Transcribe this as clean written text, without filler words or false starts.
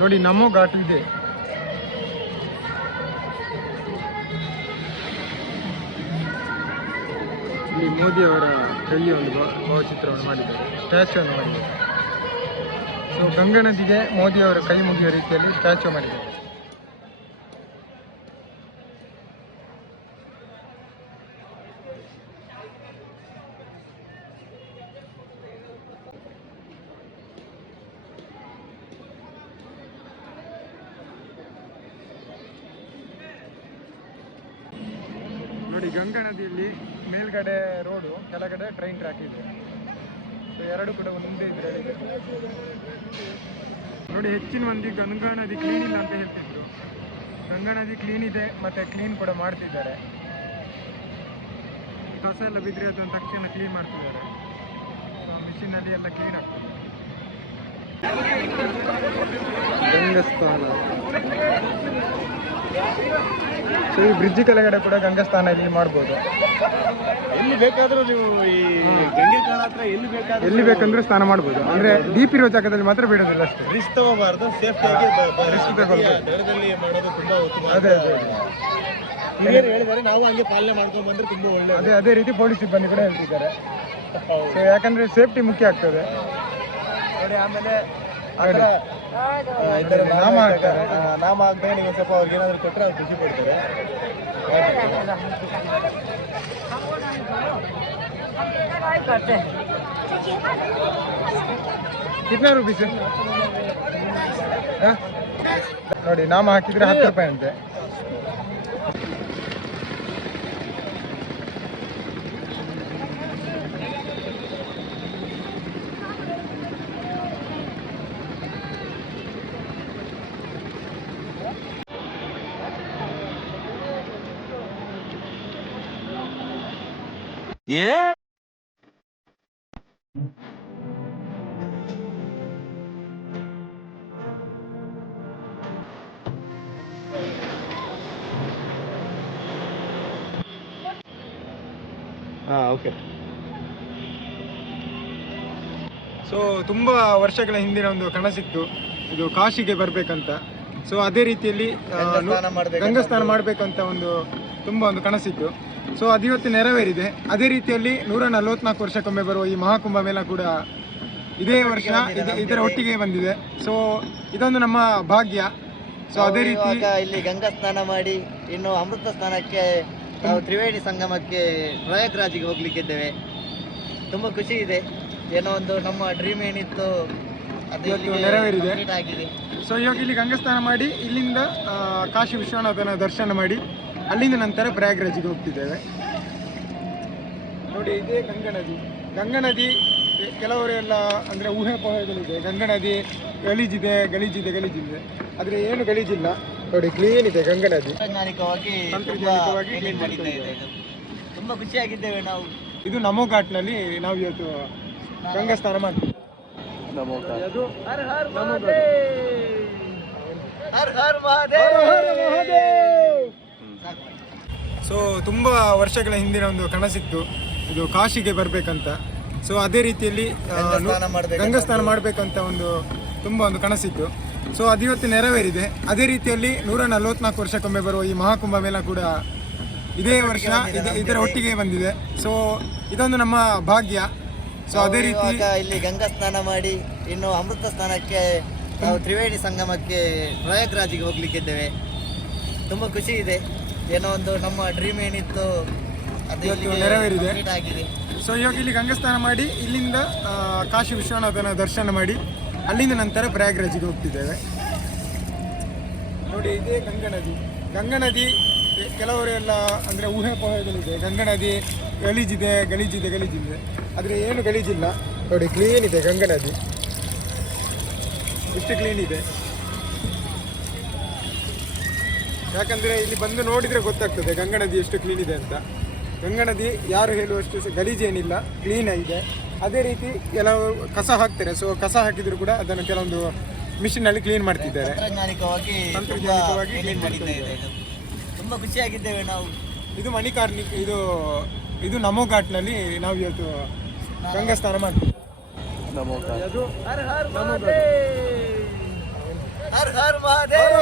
ನೋಡಿ ನಮೋ ಘಾಟ್ ಇದೆ. ಇಲ್ಲಿ ಮೋದಿ ಅವರ ಕೈಯ ಒಂದು ಭಾವಚಿತ್ರವನ್ನು ಮಾಡಿದ್ದಾರೆ, ಸ್ಟ್ಯಾಚ್ಯೂ ಅನ್ನು ಮಾಡಿದ್ದಾರೆ. ಸೊ ಗಂಗಾ ನದಿಗೆ ಮೋದಿ ಅವರ ಕೈ ಮುಗಿಯುವ ರೀತಿಯಲ್ಲಿ ಸ್ಟ್ಯಾಚ್ಯೂ ಮಾಡಿದ್ದಾರೆ. ನೋಡಿ ಗಂಗಾ ನದಿಯಲ್ಲಿ ಮೇಲ್ಗಡೆ ರೋಡು, ಕೆಳಗಡೆ ಟ್ರೈನ್ ಟ್ರ್ಯಾಕ್ ಇದೆ. ಸೊ ಎರಡು ಕೂಡ ಒಂದೇ ಇದ್ರೆ ನೋಡಿ, ಹೆಚ್ಚಿನ ಮಂದಿ ಗಂಗಾ ನದಿ ಕ್ಲೀನ್ ಇಲ್ಲ ಅಂತ ಹೇಳ್ತಿದ್ರು. ಗಂಗಾ ನದಿ ಕ್ಲೀನ್ ಇದೆ, ಮತ್ತೆ ಕ್ಲೀನ್ ಕೂಡ ಮಾಡ್ತಿದ್ದಾರೆ. ಕಸ ಎಲ್ಲ ಬಿದ್ದರೆ ಅದನ್ನು ತಕ್ಷಣ ಕ್ಲೀನ್ ಮಾಡ್ತಿದ್ದಾರೆ. ಮಿಷಿನಲ್ಲಿ ಎಲ್ಲ ಕ್ಲೀನ್ ಆಗ್ತದೆ. ಗಂಗಾಸ್ಥಾನ. ಸೊ ಈ ಬ್ರಿಡ್ಜ್ ಕೆಳಗಡೆ ಕೂಡ ಗಂಗಾಸ್ಥಾನ ಇಲ್ಲಿ ಮಾಡ್ಬೋದು. ಎಲ್ಲಿ ಬೇಕಾದರೂ ನೀವು ಈ ಗಂಗೆ ಕಾಣ ಹತ್ರ ಎಲ್ಲಿ ಬೇಕಂದ್ರೂ ಸ್ನಾನ ಮಾಡ್ಬೋದು. ಅಂದ್ರೆ ಡೀಪ್ ಇರೋ ಜಾಗದಲ್ಲಿ ಮಾತ್ರ ಬಿಡೋದಿಲ್ಲ ಅಷ್ಟೇ. ರಿಸ್ಕ್ ತಗೋಬಾರ್ದು, ಸೇಫ್ಟಿಯಾಗಿ ದಡದಲ್ಲಿ ಮಾಡೋದು ತುಂಬಾ ಉತ್ತಮ. ಅದೇ ಹಿರಿಯರು ಹೇಳಿದ್ದಾರೆ, ನಾವು ಹಂಗೆ ಪಾಲನೆ ಮಾಡ್ಕೊಂಡು ಬಂದ್ರೆ ತುಂಬಾ ಒಳ್ಳೆ. ಅದೇ ರೀತಿ ಪೊಲೀಸ್ ಸಿಬ್ಬಂದಿ ಕೂಡ ಹೇಳ್ತಿದ್ದಾರೆ. ಸೊ ಯಾಕಂದ್ರೆ ಸೇಫ್ಟಿ ಮುಖ್ಯ ಆಗ್ತದೆ ನೋಡಿ. ಆಮೇಲೆ ನಾಮ ಹಾಕ್ತಾರೆ. ನಾಮ ಹಾಕ್ತಾರೆ, ನೀವು ಸ್ವಲ್ಪ ಅವ್ರಿಗೆ ಏನಾದ್ರು ಕೊಟ್ಟರೆ ಅವ್ರು ಖುಷಿ ಪಡ್ತಾರೆ. ಕಿತ್ನಾ ರೂಪೀಸ್ ನೋಡಿ, ನಾಮ ಹಾಕಿದ್ರೆ 10 ರೂಪಾಯಿ ಅಂತೆ. ಓಕೆ. ಸೊ ತುಂಬ ವರ್ಷಗಳ ಹಿಂದಿನ ಒಂದು ಕನಸಿತ್ತು, ಇದು ಕಾಶಿಗೆ ಬರಬೇಕಂತ. ಸೊ ಅದೇ ರೀತಿಯಲ್ಲಿ ಗಂಗಾ ಸ್ನಾನ ಮಾಡಬೇಕಂತ ತುಂಬ ಒಂದು ಕನಸಿತ್ತು. ಸೊ ಅದು ಇವತ್ತು ನೆರವೇರಿದೆ. ಅದೇ ರೀತಿಯಲ್ಲಿ 144 ವರ್ಷಕ್ಕೊಮ್ಮೆ ಬರುವ ಈ ಮಹಾಕುಂಭ ಮೇಳ ಕೂಡ ಇದೇ ವರ್ಷ ಇದರ ಒಟ್ಟಿಗೆ ಬಂದಿದೆ. ಸೊ ಇದೊಂದು ನಮ್ಮ ಭಾಗ್ಯ. ಸೊ ಅದೇ ರೀತಿ ಇಲ್ಲಿ ಗಂಗಾ ಸ್ನಾನ ಮಾಡಿ ಇನ್ನು ಅಮೃತ ಸ್ನಾನಕ್ಕೆ ನಾವು ತ್ರಿವೇಣಿ ಸಂಗಮಕ್ಕೆ ಪ್ರಯಾಗ್ರಾಜಿಗೆ ಹೋಗ್ಲಿಕ್ಕಿದ್ದೇವೆ. ತುಂಬ ಖುಷಿ ಇದೆ. ಏನೋ ಒಂದು ನಮ್ಮ ಡ್ರೀಮ್ ಏನಿತ್ತು ಅದು ನೆರವೇರಿದೆ ಆಗಿದೆ. ಸೊ ಇವಾಗ ಇಲ್ಲಿ ಗಂಗಾ ಸ್ನಾನ ಮಾಡಿ ಇಲ್ಲಿಂದ ಕಾಶಿ ವಿಶ್ವನಾಥನ ದರ್ಶನ ಮಾಡಿ ಅಲ್ಲಿಂದ ನಂತರ ಪ್ರಯಾಗ್ರಾಜಿಗೆ ಹೋಗ್ತಿದ್ದೇವೆ. ನೋಡಿ ಇದೇ ಗಂಗಾ ನದಿ ಕೆಲವರೆಲ್ಲ ಅಂದರೆ ಊಹೆಪೋಹೆಗಳಿದೆ. ಗಂಗಾ ನದಿ ಗಲೀಜಿದೆ ಆದರೆ ಏನು ಗಲೀಜಿಲ್ಲ. ನೋಡಿ ಕ್ಲೀನ್ ಇದೆ ಗಂಗಾ ನದಿ. ತಂತ್ರಜ್ಞಾನಿಕವಾಗಿ ತುಂಬ ಖುಷಿಯಾಗಿದ್ದೇವೆ ನಾವು. ಇದು ನಮೋ ಘಾಟ್ನಲ್ಲಿ ನಾವು ಇವತ್ತು ಗಂಗಾ ಸ್ನಾನ ಮಾಡ್ತೀವಿ. ಸೊ ತುಂಬ ವರ್ಷಗಳ ಹಿಂದಿನ ಒಂದು ಕನಸಿತ್ತು, ಇದು ಕಾಶಿಗೆ ಬರಬೇಕಂತ. ಸೊ ಅದೇ ರೀತಿಯಲ್ಲಿ ಗಂಗಾ ಸ್ನಾನ ಮಾಡಬೇಕಂತ ತುಂಬ ಒಂದು ಕನಸಿತ್ತು. ಸೊ ಅದು ಇವತ್ತು ನೆರವೇರಿದೆ. ಅದೇ ರೀತಿಯಲ್ಲಿ 144 ವರ್ಷಕ್ಕೊಮ್ಮೆ ಬರುವ ಈ ಮಹಾಕುಂಭ ಮೇಳ ಕೂಡ ಇದೇ ವರ್ಷ ಇದರ ಒಟ್ಟಿಗೆ ಬಂದಿದೆ. ಸೊ ಇದೊಂದು ನಮ್ಮ ಭಾಗ್ಯ. ಸೊ ಅದೇ ರೀತಿ ಇಲ್ಲಿ ಗಂಗಾ ಸ್ನಾನ ಮಾಡಿ ಇನ್ನು ಅಮೃತ ಸ್ನಾನಕ್ಕೆ ನಾವು ತ್ರಿವೇಣಿ ಸಂಗಮಕ್ಕೆ ಪ್ರಯಾಗ್ರಾಜಿಗೆ ಹೋಗ್ಲಿಕ್ಕಿದ್ದೇವೆ. ತುಂಬ ಖುಷಿ ಇದೆ. ಏನೋ ಒಂದು ನಮ್ಮ ಡ್ರೀಮ್ ಏನಿತ್ತು ಅದು ನೆರವೇರಿದೆ ಆಗಿದೆ. ಸೊ ಇವಾಗ ಇಲ್ಲಿ ಗಂಗಾ ಸ್ನಾನ ಮಾಡಿ ಇಲ್ಲಿಂದ ಕಾಶಿ ವಿಶ್ವನಾಥನ ದರ್ಶನ ಮಾಡಿ ಅಲ್ಲಿಂದ ನಂತರ ಪ್ರಯಾಗ್ರಾಜಿಗೆ ಹೋಗ್ತಿದ್ದೇವೆ. ನೋಡಿ ಇದೇ ಗಂಗಾ ನದಿ ಕೆಲವರೆಲ್ಲ ಅಂದರೆ ಊಹೆಪೋಹೆಗಳಿದೆ. ಗಂಗಾ ನದಿ ಗಲೀಜಿದೆ ಆದರೆ ಏನು ಗಲೀಜಿಲ್ಲ. ನೋಡಿ ಕ್ಲೀನ್ ಇದೆ ಗಂಗಾ ನದಿ, ಇಷ್ಟು ಕ್ಲೀನ್ ಇದೆ. ಯಾಕಂದರೆ ಇಲ್ಲಿ ಬಂದು ನೋಡಿದರೆ ಗೊತ್ತಾಗ್ತದೆ ಗಂಗಾ ನದಿ ಎಷ್ಟು ಕ್ಲೀನ್ ಇದೆ ಅಂತ. ಗಂಗಾ ನದಿ ಯಾರು ಹೇಳುವಷ್ಟು ಗಲೀಜೇನಿಲ್ಲ, ಕ್ಲೀನ್ ಆಗಿದೆ. ಅದೇ ರೀತಿ ಕೆಲವು ಕಸ ಹಾಕ್ತಾರೆ. ಸೊ ಕಸ ಹಾಕಿದ್ರು ಕೂಡ ಅದನ್ನು ಕೆಲವೊಂದು ಮಿಷಿನಲ್ಲಿ ಕ್ಲೀನ್ ಮಾಡ್ತಿದ್ದಾರೆ. ತಂತ್ರಜ್ಞಾನಿಕವಾಗಿ ಕ್ಲೀನ್ ಮಾಡ್ತಿದ್ದಾರೆ. ತುಂಬ ಖುಷಿಯಾಗಿದ್ದೇವೆ ನಾವು. ಇದು ಮಣಿಕಾರ್ನಿಕ್, ಇದು ನಮೋ ಘಾಟ್ನಲ್ಲಿ ನಾವು ಇವತ್ತು ಗಂಗಾ ಸ್ನಾನ ಮಾಡ್ತೀವಿ. ಹರ್ ಹರ್ ಮಹಾದೇವ್.